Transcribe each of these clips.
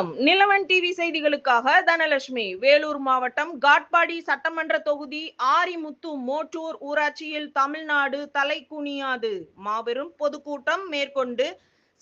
வணக்கம். நிலவன் டிவி செய்திகளுக்காக தனலட்சுமி. வேலூர் மாவட்டம் காட்பாடி சட்டமன்ற தொகுதி ஆரிமுத்து மோட்டூர் ஊராட்சியில் தமிழ்நாடு தலைகுனியாது மாபெரும் பொதுக்கூட்டம் மேற்கொண்டு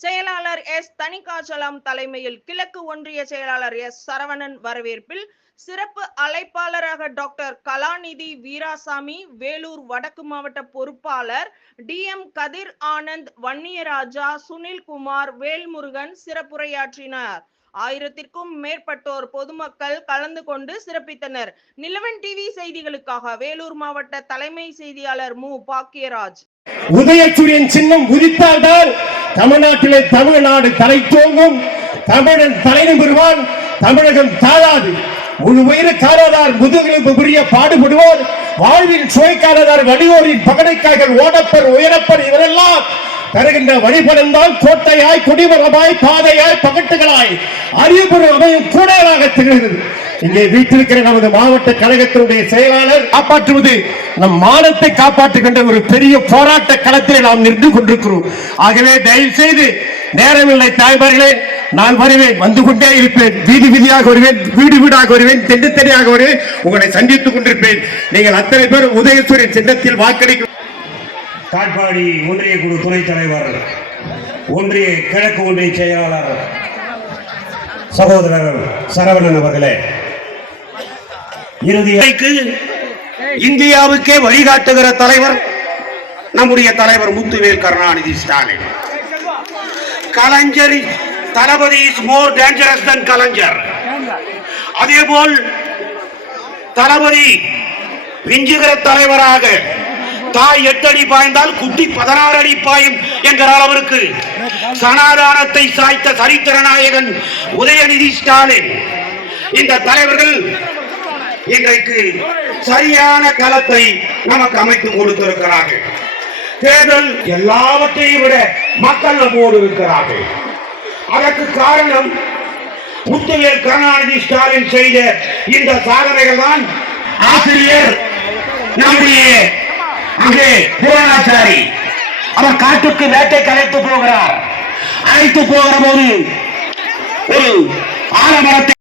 செயலாளர் எஸ் தணிகாச்சலம் தலைமையில் கிழக்கு ஒன்றிய செயலாளர் எஸ் சரவணன் வரவேற்பில் சிறப்பு அழைப்பாளராக டாக்டர் கலாநிதி வீராசாமி, வேலூர் வடக்கு மாவட்ட பொறுப்பாளர் DM கதிர் ஆனந்த், வன்னியராஜா, சுனில்குமார், வேல்முருகன் சிறப்புரையாற்றினார். 1000க்கும் மேற்பட்டோர் பொதுமக்கள் கலந்து கொண்டு சிறப்பித்தனர். நிலவன் டிவி செய்திகளுக்காக வேலூர் மாவட்ட தலைமை செய்தியாளர் மு. பாக்கியராஜ். உதயசூரியன் சின்னம் உதித்தால்தான் தமிழ்நாட்டிலே தமிழ்நாடு தலை தோங்கும், தமிழன் தலை நிமிர்வான், தமிழகம் தாழாது. முழு உயிர காலாதார் முதுகெலும்பு புரிய பாடுபடுவோர், வாழ்வில் சுவைக்காலதார் வடிவோரின் பகடைக்காய்கள் ஓடப்பர் உயரப்பர் இவரெல்லாம் தருகின்ற வழிபடந்தான் கோட்டையாய் குடிமரமாய் பாதையாய் பகட்டுகளாய் அறிவுபுறம் அமையும் கூடையாக திகழ்கிறது. இங்கே வீட்டிருக்கிற நமது மாவட்ட கழகத்தினுடைய செயலாளர் காப்பாற்றுவது நம் மானத்தை காப்பாற்றுகின்ற ஒரு பெரிய போராட்ட களத்தில் நாம் நின்று கொண்டிருக்கிறோம். ஆகவே தயவு செய்து நேரமில்லை தாய்மார்களே, நான் வருவேன், வந்து கொண்டே இருப்பேன், வீதி வீதியாக வருவேன், வீடு வீடாக வருவேன், தென்னித்தனியாக வருவேன், உங்களை சந்தித்துக் கொண்டிருப்பேன். நீங்கள் அத்தனை பேர் உதயசூரியன் சின்னத்தில் வாக்களிக்க. காட்பாடி ஒன்றிய குழு துணைத் தலைவர், ஒன்றிய கிழக்கு ஒன்றிய செயலாளர் சகோதரர் சரவணன் அவர்களே, இறுதிக்கு இந்தியாவுக்கே வழிகாட்டுகிற தலைவர் நம்முடைய தலைவர் முத்துவேல் கருணாநிதி ஸ்டாலின். கலைஞர் தளபதி இஸ் மோர் டேஞ்சரஸ் than கலைஞர். அதேபோல் தளபதி விஞ்சுகிற தலைவராக தாய் 8 அடி பாய்ந்தால் குட்டி 16 அடி பாயும் என்கிற அளவிற்கு சனாதானத்தை சாய்த்த சரித்திர நாயகன் உதயநிதி ஸ்டாலின். இந்த தலைவர்கள் இன்றைக்கு சரியான களத்தை நமக்கு அமைத்து கொடுத்திருக்கிறார்கள். தேர்தல் எல்லாவற்றையும் விட மக்கள் நம்மோடு இருக்கிறார்கள். அதற்கு காரணம் முத்துவேல் கருணாநிதி ஸ்டாலின் செய்த இந்த சாதனைகள் தான். ஆசிரியர் நம்முடைய அங்கே புராணாச்சாரி அவர் காட்டுக்கு வேட்டைக்கு அழைத்து போகிறார். அழைத்து போகிற போது ஒரு ஆலமரத்தை